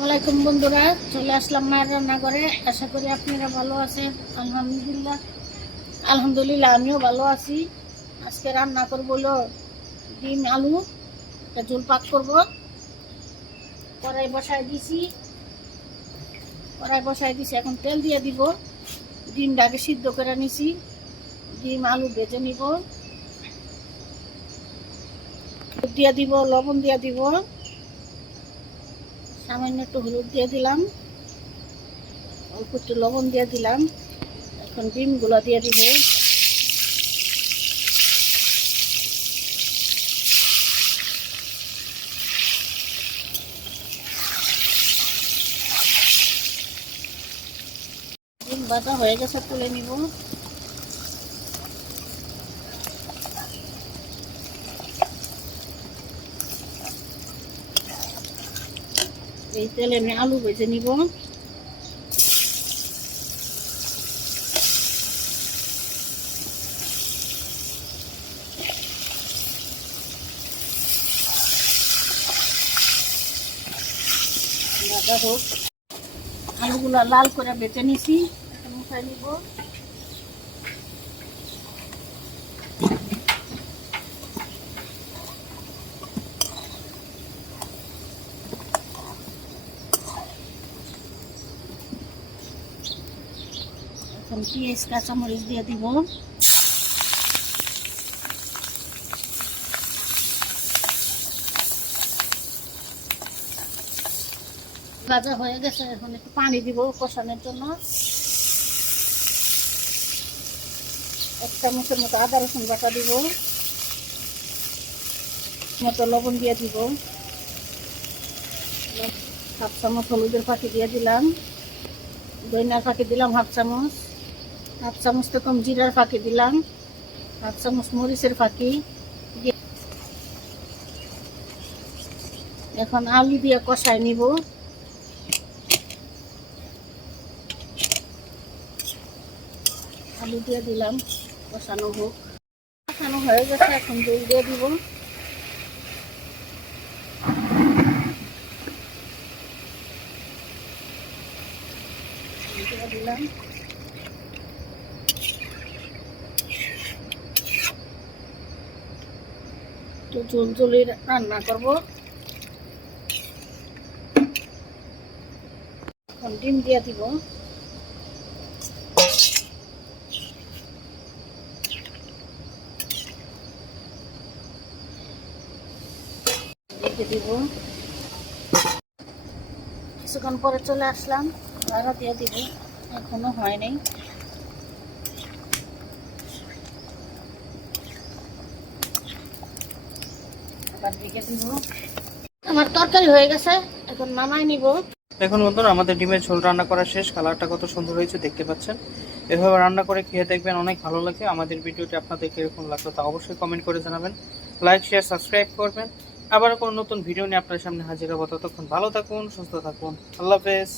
আসসালামাইকুম বন্ধুরা, চলে আসলাম মায়ের রান্নাঘরে। আশা করি আপনারা ভালো আছেন। আলহামদুলিল্লাহ আলহামদুলিল্লাহ আমিও ভালো আছি। আজকে রান্না করবো হলো ডিম আলু, একটা ঝোল পাক করবো। কড়াই বসাই দিছি, এখন তেল দিয়ে দিব। ডিমটা আগে সিদ্ধ করে নিছি, ডিম আলু ভেজে নিব। দিয়ে দিব, লবণ দিয়ে দিব, সামান্য একটু হলুদ দিয়ে দিলাম, অল্প একটু লবণ দিয়ে দিলাম। এখন ডিমগুলো দিয়ে দিব। ডিম ভাজা হয়ে গেছে, তুলে নিব। এই তেলে আমি আলু ভেজে নিব। ভাজা হোক, আলুগুলো লাল করে বেটে নিছি, এখন উঠাই নিব। এখন পেঁয়াজ কাঁচামরিচ দিয়ে দিব। ভাজা হয়ে গেছে, এখন একটু পানি দিব কষানোর জন্য। 1 চামচের মতো আদা রসুন বাটা দিব, মতো লবণ দিয়ে দিব, 1/2 চামচ হলুদের ফাঁকি দিয়ে দিলাম, ধনিয়ার ফাঁকি দিলাম 1/2 চামচ, 1/2 চামচ তো কম জিরার ফাঁকি দিলাম, 1/2 চামচ মরিচের ফাঁকি। এখন আলু দিয়ে কষাই নিব। আলু দিয়ে দিলাম, কষানো হোক। কষানো হয়ে গেছে, এখন জল দিয়ে দিব। দিলাম, তো ঝোল ঝোলে রান্না করব। এখন ডিম দিয়ে দিব। রেখে দিব। কিছুক্ষণ পরে চলে আসলাম, ভাড়া দিয়ে দিব, এখনো হয় নাই। আবার রেখে দিব। আমার তরকারি হয়ে গেছে, এখন নামাই নিব। দেখুন বন্ধুরা, আমাদের ডিমের ঝোল রান্না করা শেষ। কালারটা কত সুন্দর হয়েছে দেখতে পাচ্ছেন। এভাবে রান্না করে খেয়ে দেখবেন, অনেক ভালো লাগে। আমাদের ভিডিওটি আপনাদের কিরকম লাগলো তা অবশ্যই কমেন্ট করে জানাবেন। লাইক, শেয়ার, সাবস্ক্রাইব করবেন। আবার কোনো নতুন ভিডিও নিয়ে আপনার সামনে হাজির হবো। ততক্ষণ ভালো থাকুন, সুস্থ থাকুন। আল্লাহ হাফেজ।